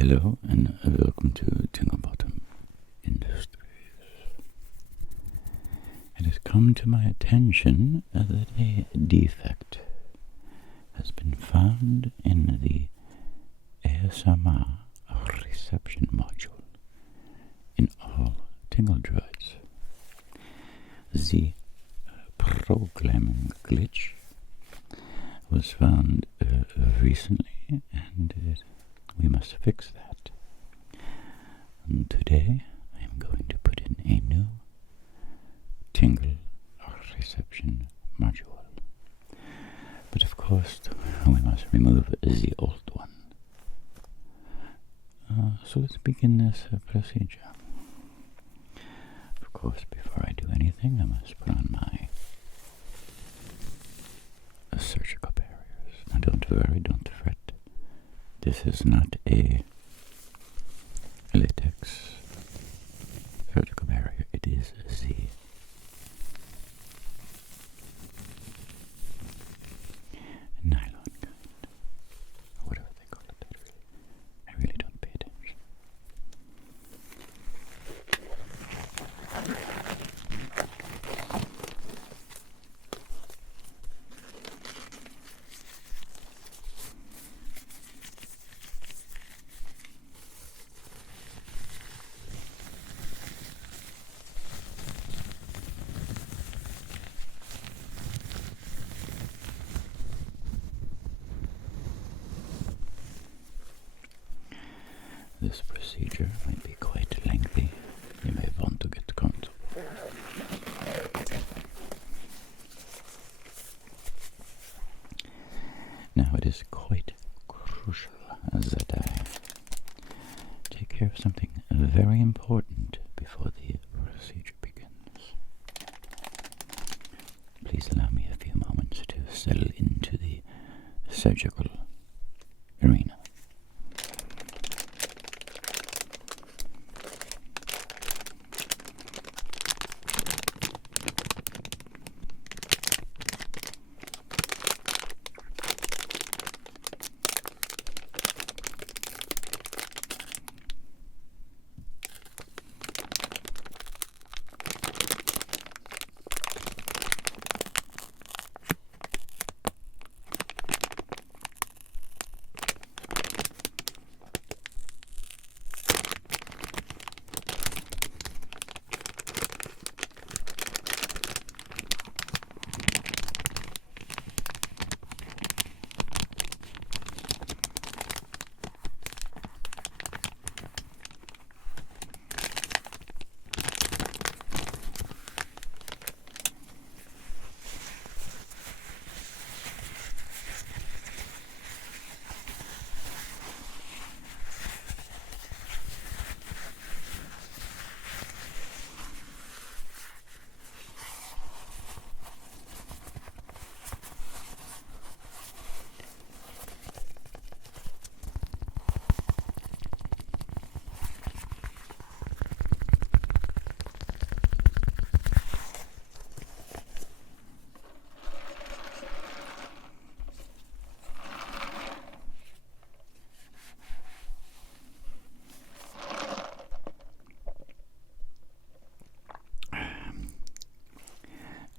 Hello and welcome to Tingle Industries. It has come to my attention that a defect has been found in the ASMR reception module in all tingle-droids. The programming glitch was found recently, and we must fix that. And today I am going to put in a new tingle reception module. But of course we must remove the old one. So let's begin this procedure. Of course, before I do anything, I must put on my surgical barriers. Now don't worry, don't fret. This is not a latex surgical barrier. It is the nylon kind, or whatever they call it. I really don't pay attention. This procedure might be quite lengthy. You may want to get comfortable. Now it is quite crucial that I take care of something very important before the procedure begins. Please allow me a few moments to settle into the surgical arena.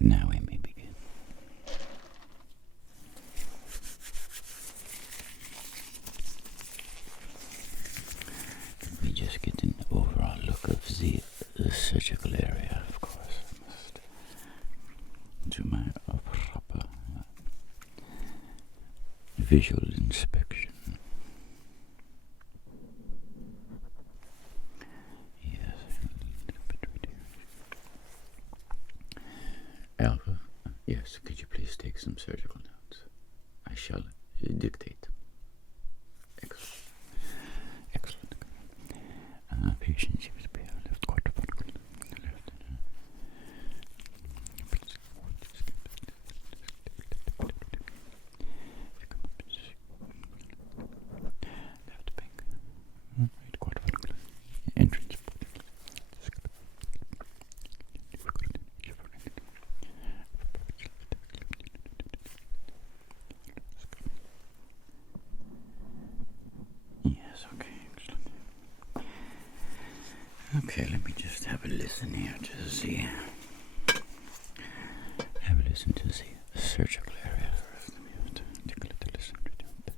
Now we may begin. Let me just get an overall look of the surgical area, of course. I must do my proper visual inspection. Yes, a little bit right here. Alpha, yes, could you please take some surgical notes? I shall dictate. Excellent. Excellent. Patient seems to be left quadrilateral. Left. Left bank. Right quadrilateral. Entrance. Yes, okay, excellent. Okay, let me just have a listen here to see. Have a listen to the surgical area first. Let me have to take a little listen to that.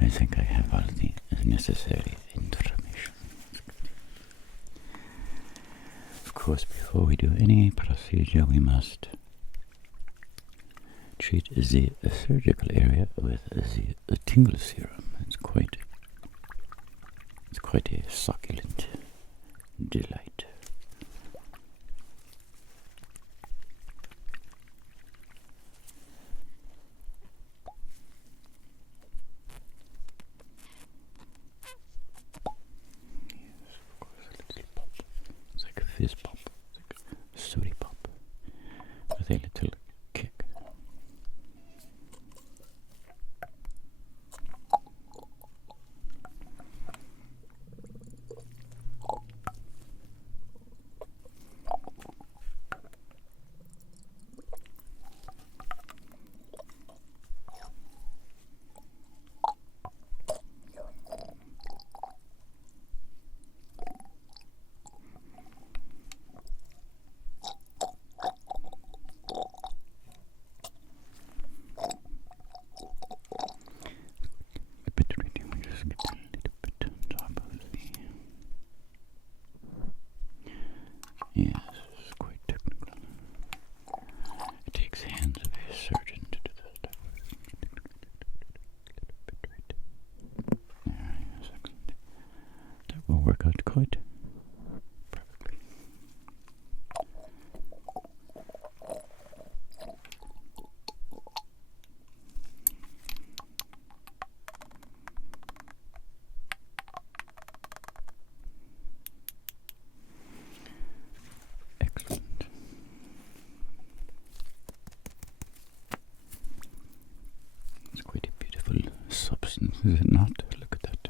I think I have all the necessary information. Of course, before we do any procedure, we must treat the surgical area with the tingle serum. It's quite a succulent delight. Fizz pop, like a sooty pop, with a little kick. Yes, it's quite technical. It takes hands of a surgeon to do this stuff. Yes, excellent. That will work out quite perfectly. Excellent. It's quite a beautiful substance, is it not? Look at that.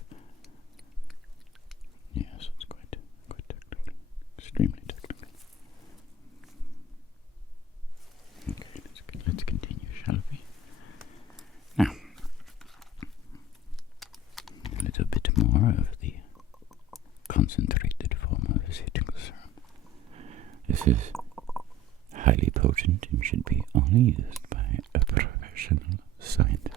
Yes, it's quite technical. Extremely technical. Okay, let's continue, shall we? Now, a little bit more of the concentrated form of the tingle serum. This is highly potent and should be only used by a professional scientist.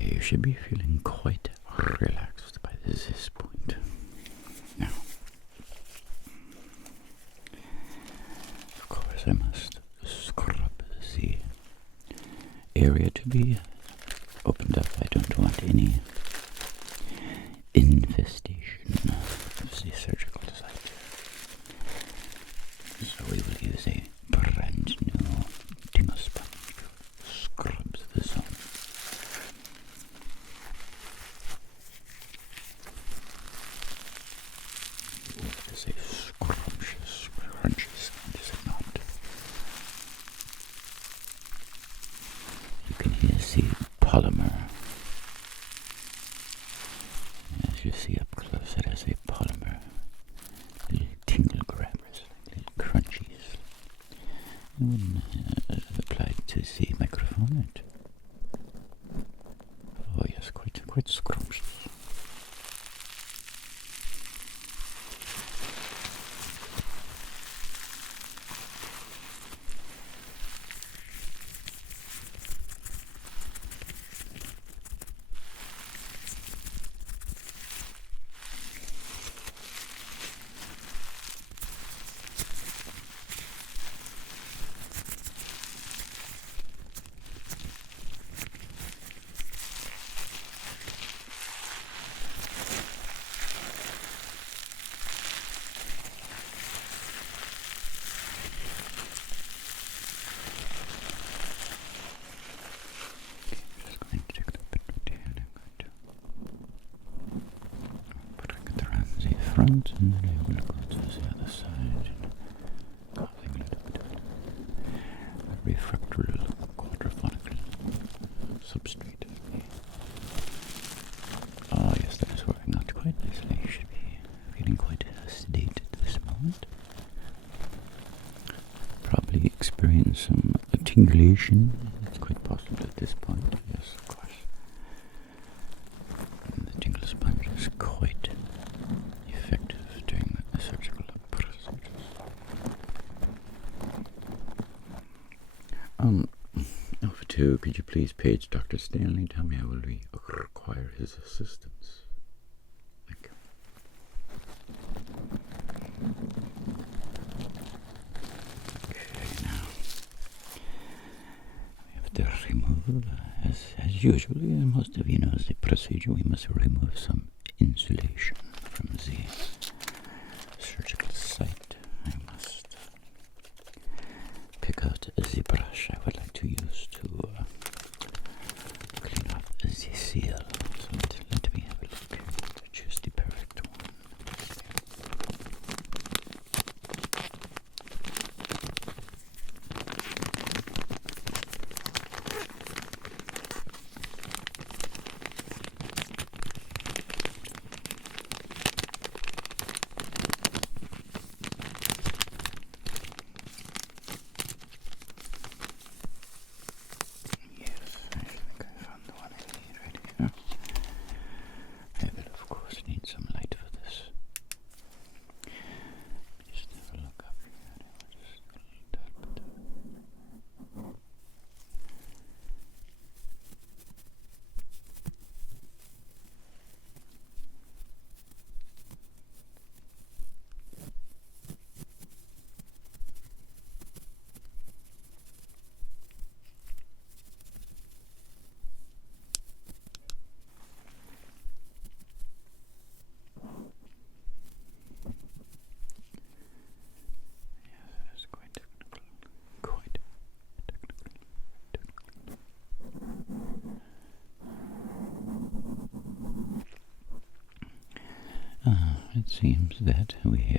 You should be feeling quite relaxed by this point. Now, of course, I must scrub the area to be opened up. I don't want any infestation of the surgical site. So we will use a brand new tingle sponge to scrub the zone. It's a scrumptious, crunchy sound, is it not? You can hear the polymer. As you see up close, it has a polymer isn't it? Oh yes, quite scrumptious. Front, and then I will go to the other side and causing a little bit of a refractory quadraphonical substrate. Oh yes, that is working out quite nicely. You should be feeling quite sedated at this moment. Probably experience some tingulation. It's quite possible at this point. Yes, of course. And the tingle sponge is quite effective during the surgical procedures. Over two, could you please page Dr. Stanley? Tell me I will require his assistance. Thank you. Okay, now we have to remove, as usually, most of you know the procedure, we must remove some insulation from the surgical site. I must pick out the brush I would like to use to clean off the seal. So let me have a look to choose the perfect one. It seems that we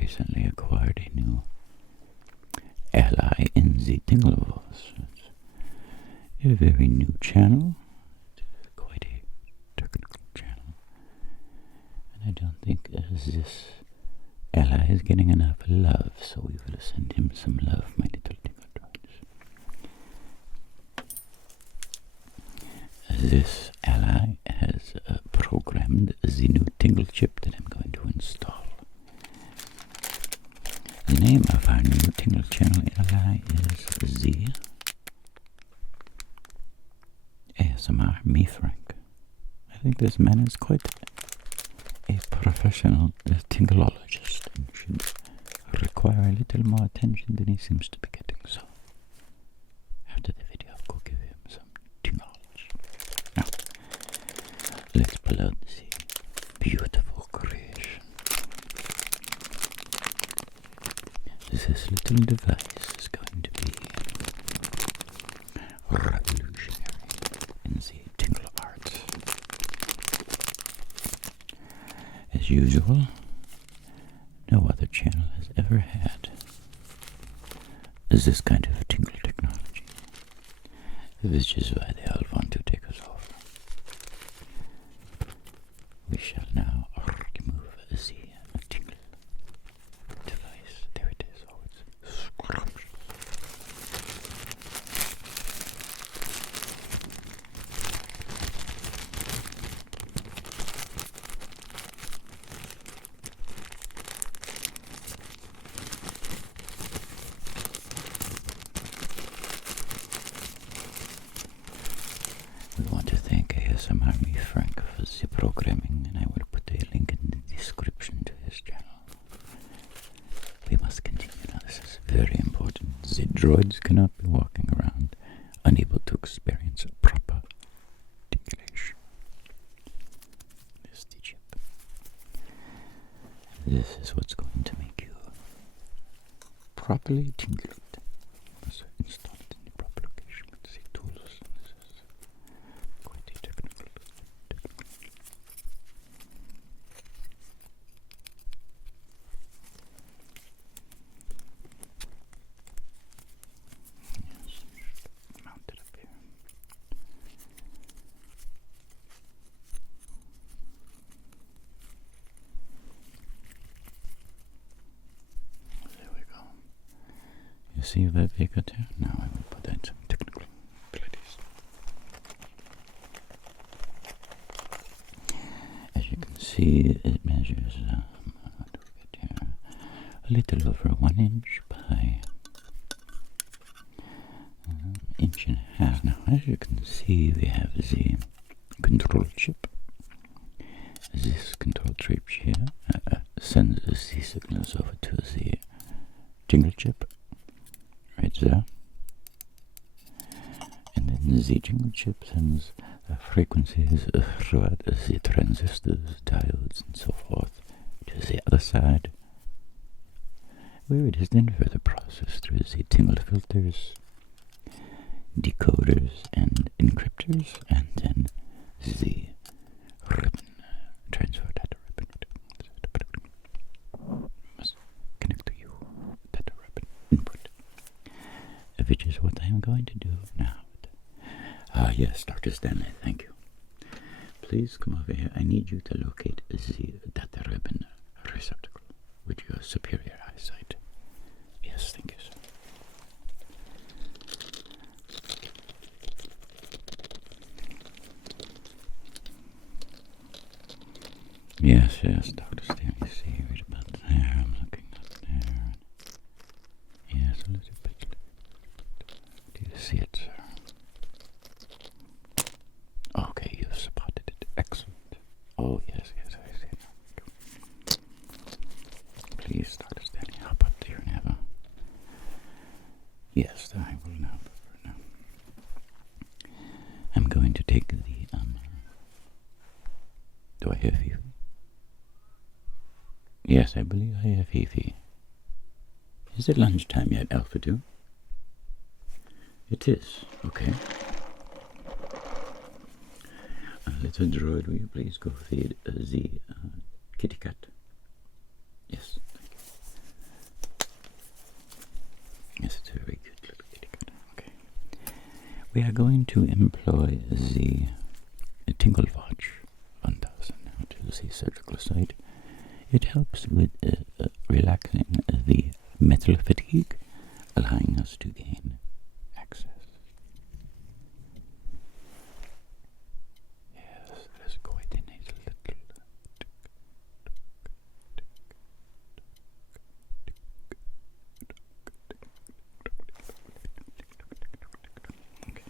recently acquired a new ally in the tingle-droid. It's a very new channel. It's quite a technical channel. And I don't think this ally is getting enough love, so we will send him some love, my little tingle-droids. This ally has programmed the new tingle chip that I'm going to install. The name of our new tingle channel ally is the ASMR Me Frank. I think this man is quite a professional tingleologist and should require a little more attention than he seems to be getting. So, after the video, I'll go give him some tingleology. Now, let's pull out the beautiful creation. This little device is going to be revolutionary in the tingle arts. As usual, no other channel has ever had this kind of tingle technology, which is why they all want to take us over. We shall now remove the tingle device. There it is. Oh, it's scrumptious. Army Frank for the programming, and I will put a link in the description to his channel. We must continue now. This is very important. The droids cannot be walking around unable to experience proper tingulation. This is the chip. This is what's going to make you properly tingled. So install it in the proper location with the tools. This is quite a technical. Yes, mount it up here. There we go. You see that we got here? Now I will put in some technical abilities. As you can see, it measures what do we get here? A little over 1 inch by inch and a half. Now, as you can see, we have the control chip. This control chip here sends the signals over to the tingle chip. Right there. And then the tingle chip sends frequencies throughout the transistors, diodes, and so forth to the other side, where it is then further processed through the tingle filters, decoders, and encryptors, and then the ribbon transfer data ribbon must connect to you data ribbon input, which is what I am going to do now. Yes, Dr. Stanley, thank you. Please come over here. I need you to locate the data ribbon receptacle with your superior eyesight. Yes, thank you, sir. Yes, Dr. Stanley, see right about there. I'm looking up there. Yes, a little bit. Do you see it, sir? Okay, you've spotted it. Excellent. Oh, yes, I see it. Please, Dr. Stanley, hop up there and have a... Yes, I will now. I'm going to take the, do I have Fifi? Yes, I believe I have Fifi. Is it lunchtime yet, Alpha 2? It is, okay. Little droid, will you please go feed the kitty cat? Yes, thank you. Yes, it's a very cute little kitty cat. Okay. We are going to employ the Tingle Watch 1000 now to the surgical site. It helps with relaxing the metal fatigue, allowing us to gain access. Yes, that is quite a nice little... Okay.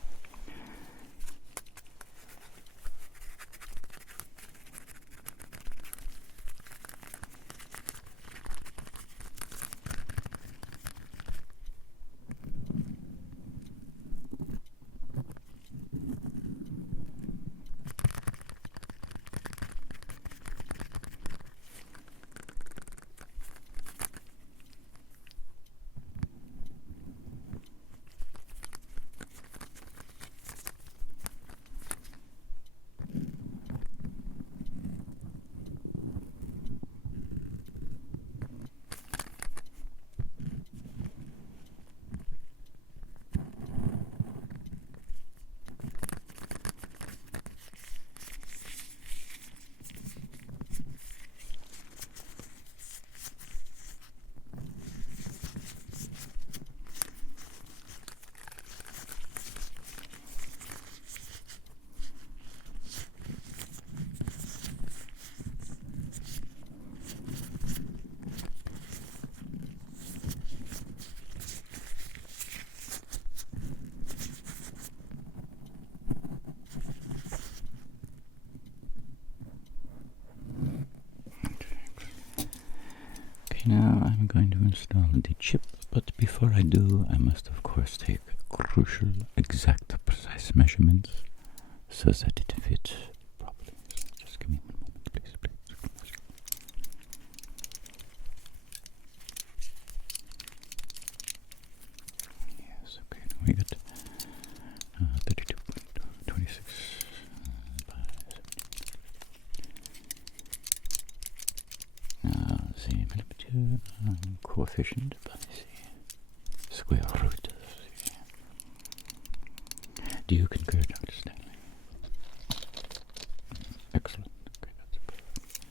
going to install the chip, but before I do, I must of course take crucial, exact, precise measurements so that it fits properly. So just give me one moment, please. Yes, okay, now we got 32.26 by 17. Now the millimeter coefficient by the square root of the. Do you concur, Dr. Stanley? Excellent. Okay, that's perfect.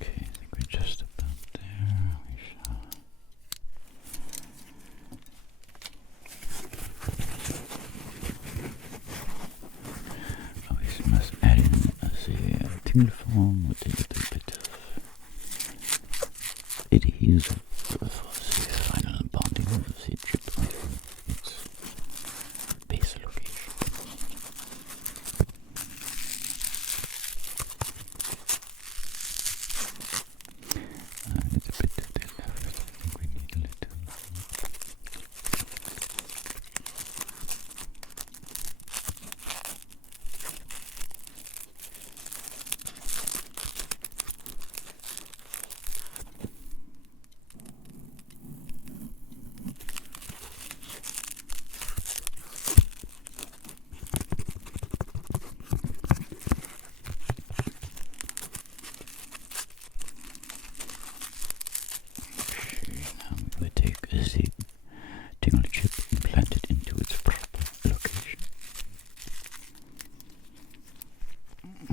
Okay, I think we're just about there. We shall. We must add in the tingle foam with a little bit of adhesive for the final bonding of the chip with its base location. And it's a bit to the left. I think we need a little. Now we will take the tingle chip and plant it into its proper location.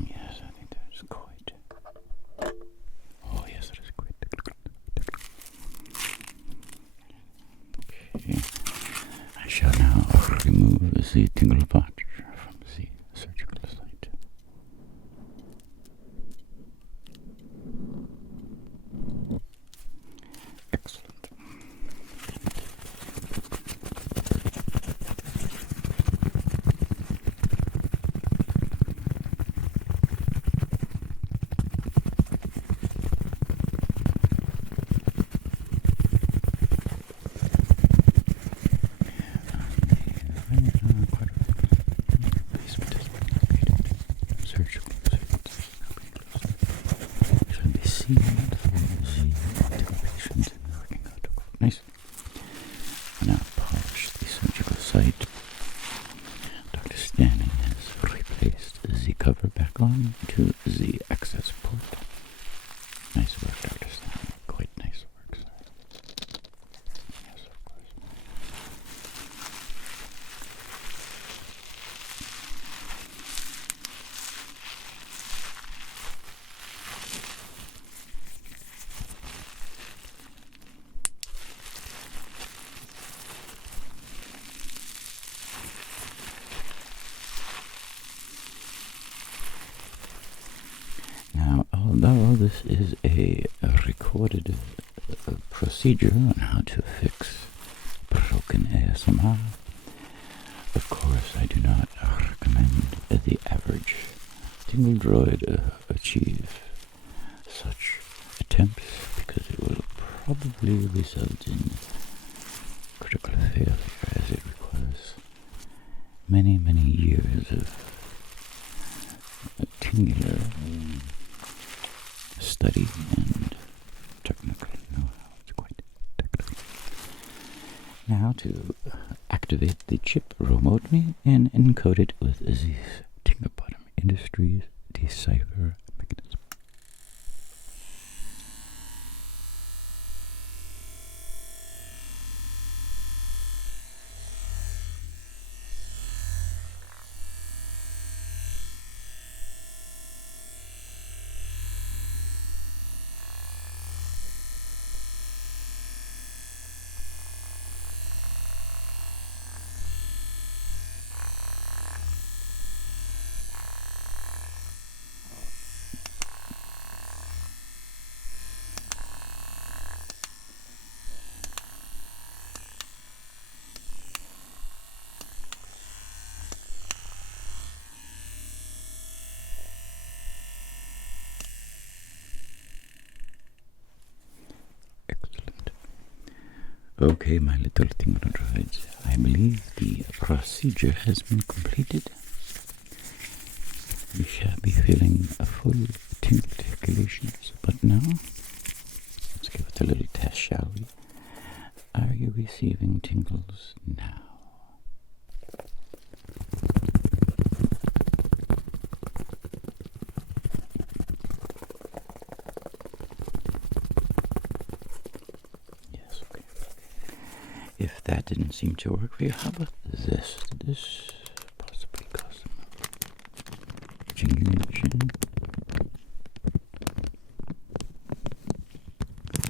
Yes, I think that's quite. Oh, yes, that is quite. Okay. I shall now remove the tingle patch from the surgical site. Excellent. Surgical shall be sealed for the patient in the working out. Nice. Now polish the surgical site. Dr. Stanley has replaced the cover back on to the access port. Nice work, Dr. Stanley. Quite nice work, sir. Yes, of course. Now, although this is a recorded procedure on how to fix broken ASMR, of course I do not recommend the average tingle-droid achieve such attempts because it will probably result in critical failure as it requires many, many years of tingular study and technical know-how. It's quite technical. Now to activate the chip remotely and encode it with the Tingle Bottom Industries decipher mechanism. Okay, my little tingle-droids, I believe the procedure has been completed. We shall be feeling a full tingle circulations, but now, let's give it a little test, shall we? Are you receiving tingles now? Yes, okay. If that didn't seem to work for you, how about this? This possibly cause some stimulation.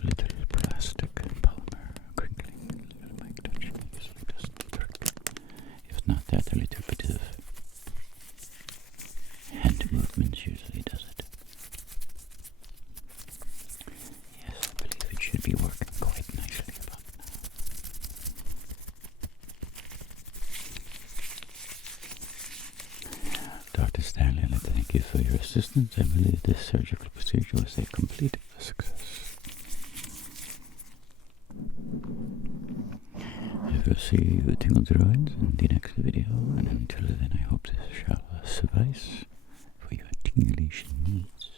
Little plastic polymer crinkling, little mic touching, usually does the trick. If not that, a little bit of hand movements usually does it. Yes, I believe it should be working quite nicely about now. Dr. Stanley, I'd like to thank you for your assistance. I believe this surgical procedure was a complete success. I will see you tingle-droids in the next video, and until then I hope this shall suffice for your tingulation needs.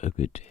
A good day.